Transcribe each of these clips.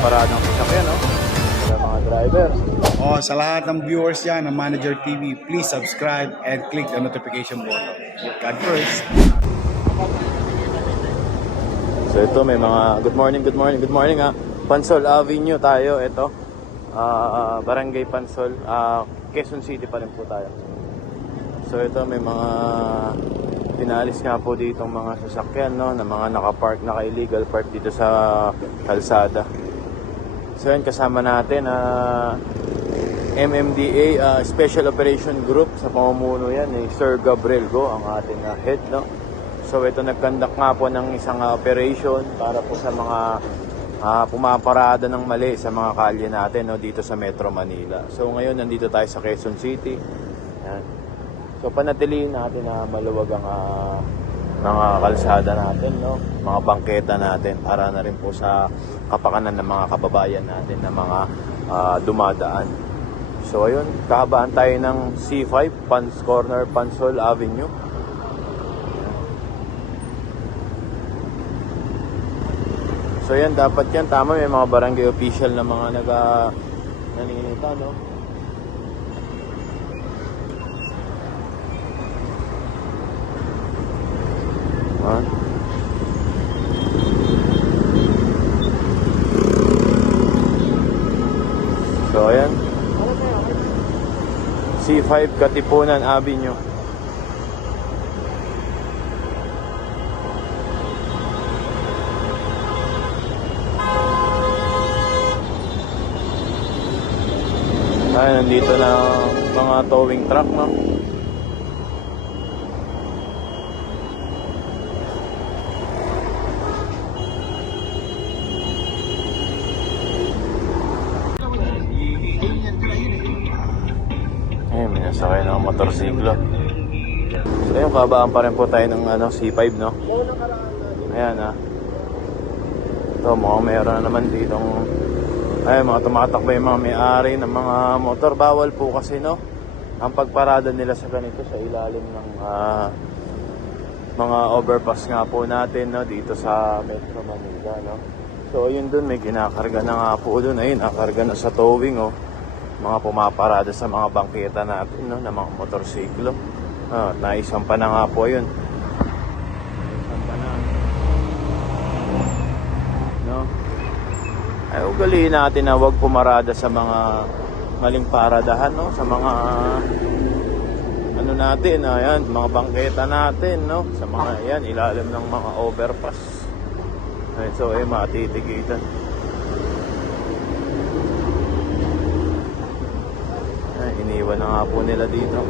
paradang sasakyan, no? Sa mga driver. Oh, sa lahat ng viewers yan ng Manager TV, please subscribe and click the notification button. God first. So ito may mga good morning ha. Pansol Avenue tayo, ito. Barangay Pansol, Quezon City pa rin po tayo. So ito may mga pinalis nga po dito mga sasakyan, no, na mga naka-park, naka-illegal park dito sa kalsada. So yan, kasama natin MMDA Special Operation Group, sa pamumuno yan ni Sir Gabriel Go, ang ating head, no. So ito nag-conduct nga po ng isang operation para po sa mga pumaparada ng mali sa mga kalye natin, no, dito sa Metro Manila. So ngayon nandito tayo sa Quezon City. Yan. So panatilihin natin na maluwag ang mga kalsada natin, no, mga bangketa natin, para na rin po sa kapakanan ng mga kababayan natin na mga dumadaan. So ayun, kahabaan tayo ng C5 Corner Pansol Avenue. So yan, dapat yan, tama, may mga barangay official na mga naninita, no? So ayan, C5 Katipunan Avenue. Ay, nandito na mga towing truck, no? Ay, may nasakay ng motorsiklo. So ayun, kabaan pa rin po tayo ng C5, no? Ayan, ito, mukhang mayroon na naman ditong mga tumatakbo yung mga may-ari ng mga motor. Bawal po kasi, no, ang pagparada nila sa ganito sa ilalim ng mga overpass nga po natin, no, dito sa Metro Manila, no. So yun dun, may kinakarga na nga po dun. Ayun, nakarga na sa towing, mga pumaparada sa mga bangketa natin, no, ng mga motorsiklo. Naisampa na nga po yun. Naisampa na, no. Ay, ugaliin natin na huwag pumarada sa mga maling paradahan, no, sa mga natin, ayan, mga bangketa natin, no, sa mga yan, ilalim ng mga overpass. Ay, so matitigitan. Ay, iniwan na nga po nila dito.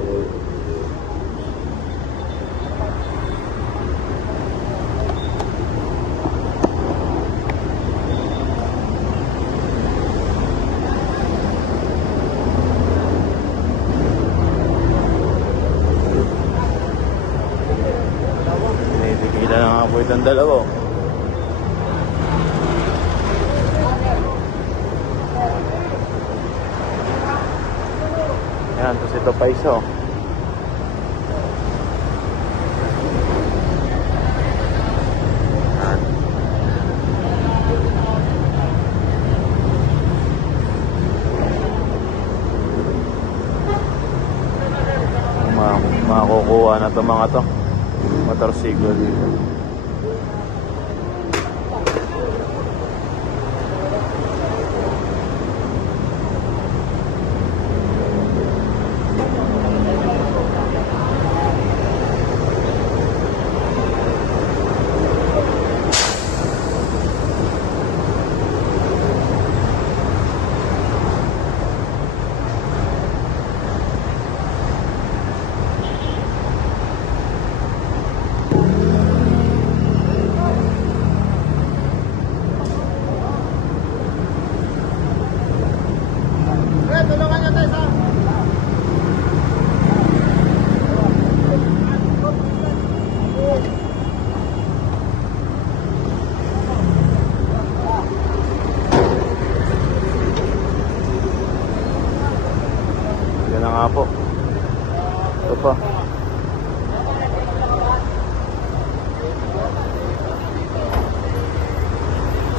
Itong dalawa. Yan, tapos ito pa isa. Yan. Makukuha na to mga to motorsiklo dito.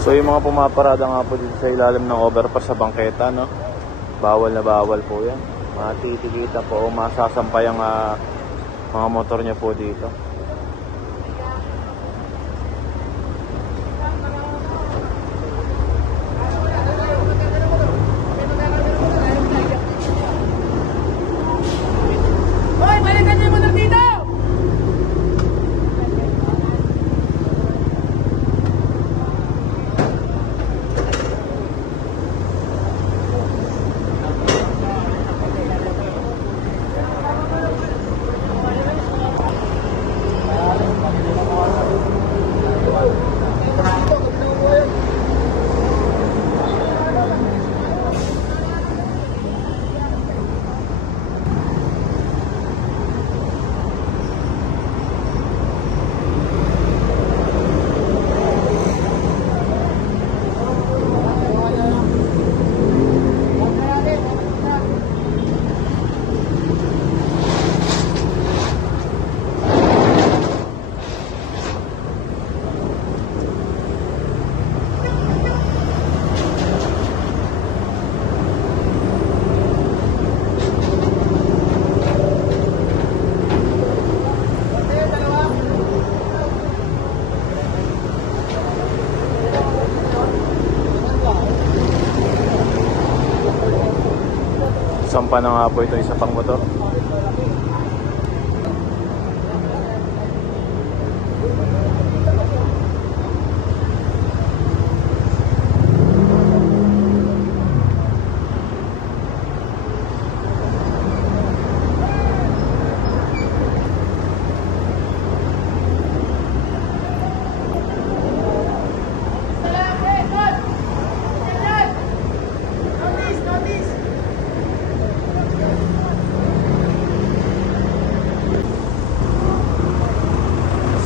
So yung mga pumaparada nga po dito sa ilalim ng overpass sa bangketa, no? Bawal na bawal po yan. Matitigita po o masasampay ang mga motor niya po dito. Hoy, balikan niyo yung motor dito! Sampa na nga po ito isa pang motor.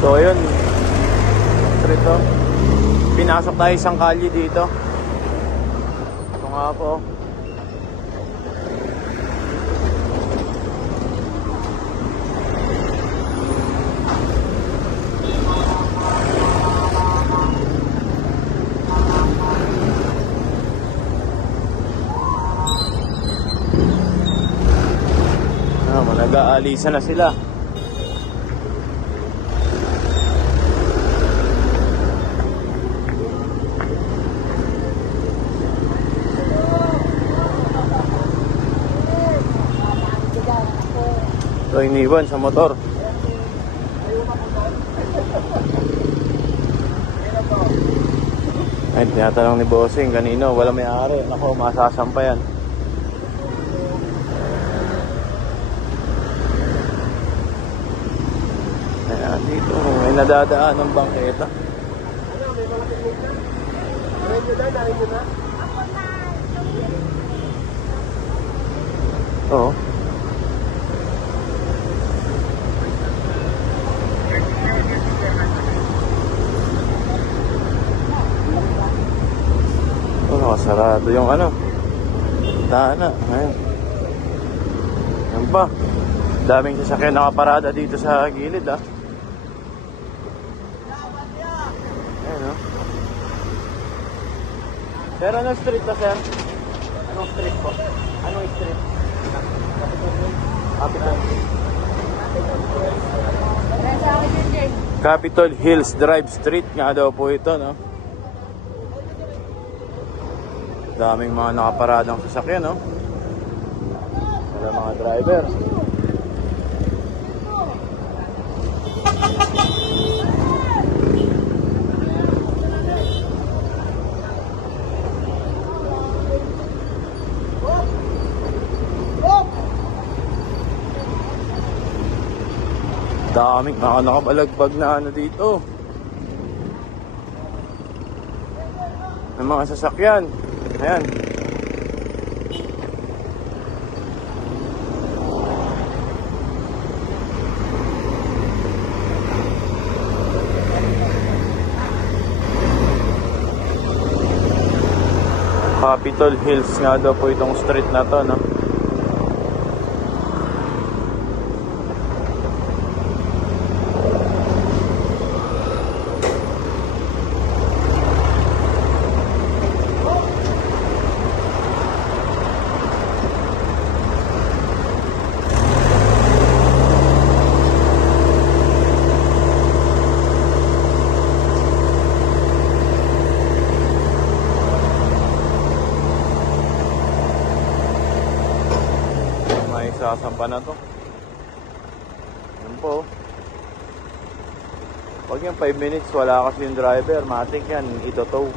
So ayun, ito, pinasok tayo isang kalye dito. Ito nga po. Nag-aalisa na sila. Ito iniwan sa motor. Ay, tinatanong ni Bossing kanino, wala may-ari. Nako, masasampayan. Ayan, dito may nadadaan ng bangketa. Ano, may mga teknik na? Narin nyo na? Oo. Nakasarado yung ano, daan na. Ayan. Yan pa, daming sasakyan nakaparada dito sa gilid ah. Ayan oh. Sir, anong street to, sir? Anong street po? Anong street? Capitol Hills Drive Street nga daw po ito, no? Daming mga nakaparadang sasakyan, no? Wala mga driver. Daming mga nakabalagbag na ano dito. May mga sasakyan. Ayan. Capitol Hills nga daw po itong street na to, no? sasampa na to. Yun po. Pag yung 5 minutes, wala kasi yung driver, matik yan, ito-tow.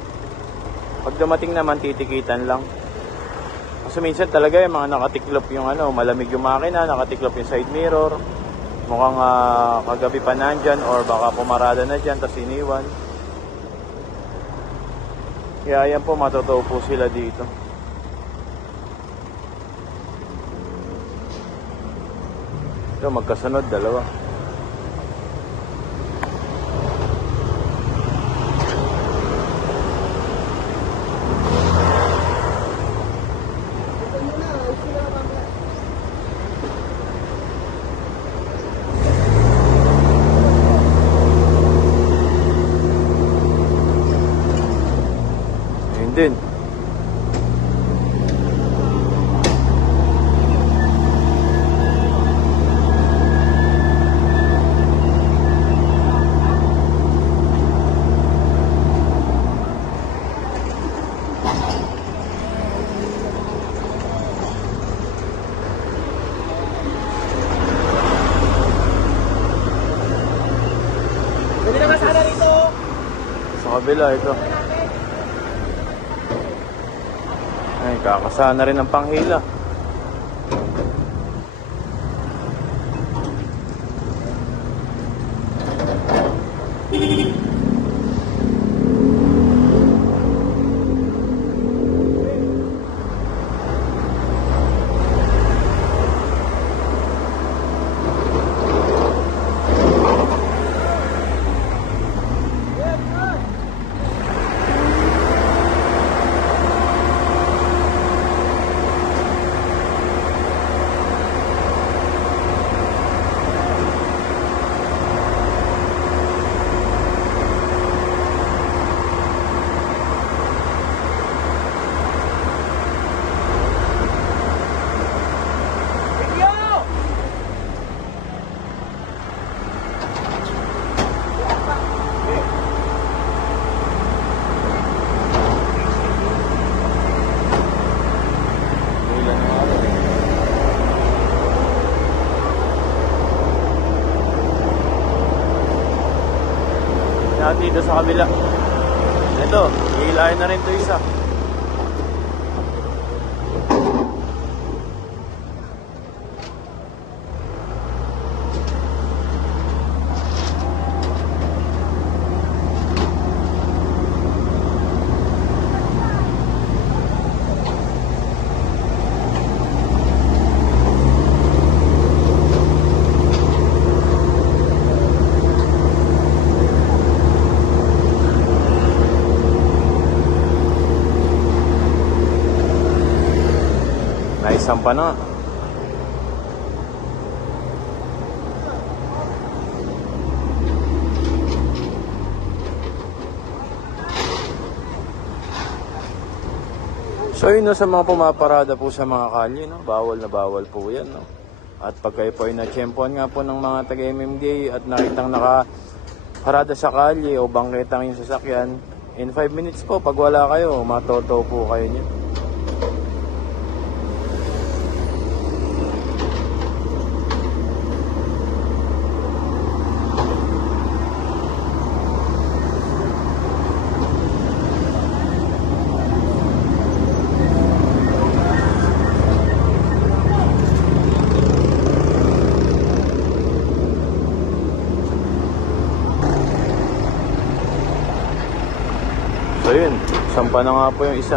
Pag dumating naman, titikitan lang. Kasi minsan talaga yung mga nakatiklop yung malamig yung makina, nakatiklop yung side mirror. Mukhang kagabi pa nandyan or baka pumarada na dyan, tas iniwan. Kaya yan po, matotow po sila dito. Ito, magkasunod, dalawa. Ayun din. Pwede naman sana rito. Sa kabila, ito. Ay, kakasana rin ang panghila. Yan dito sa kabila. Ito, hihilahin na rin to isa. Naisampa na. So yun, no, sa mga pumaparada po sa mga kalye, no, bawal na bawal po yan. No? At pag kayo po ay na-tsempuhan nga po ng mga taga-MMDA at nakitang nakaparada sa kalye o bangketang yung sasakyan, in 5 minutes po, pag wala kayo, matoto po kayo niyan. So yun, sampa na nga po yung isa.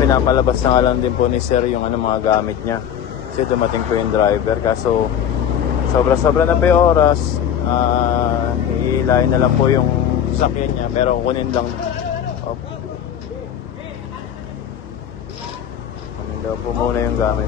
Pinapalabas na nga lang din po ni Sir yung mga gamit niya. Kasi dumating po yung driver. Kaso sobra-sobra na po yung oras. Hihilahin na lang po yung sasakyan niya. Pero kunin lang. Kunin daw po muna yung gamit.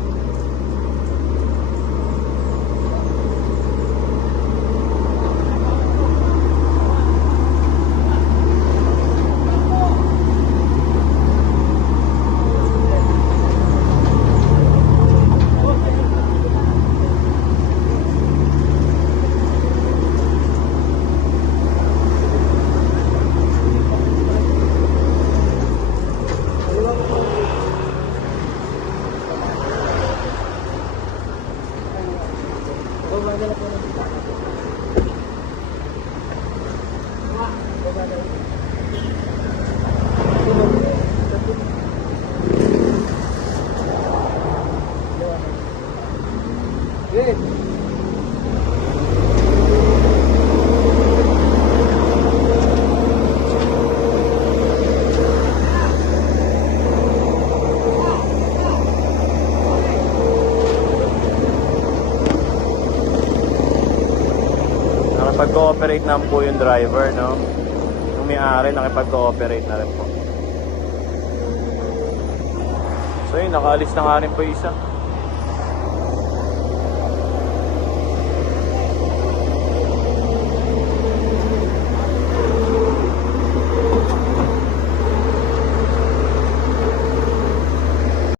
nakipag-cooperate na po yung driver, no? Yung may-ari, nakipag-cooperate na rin po. So yun, nakaalis na nga rin po isa.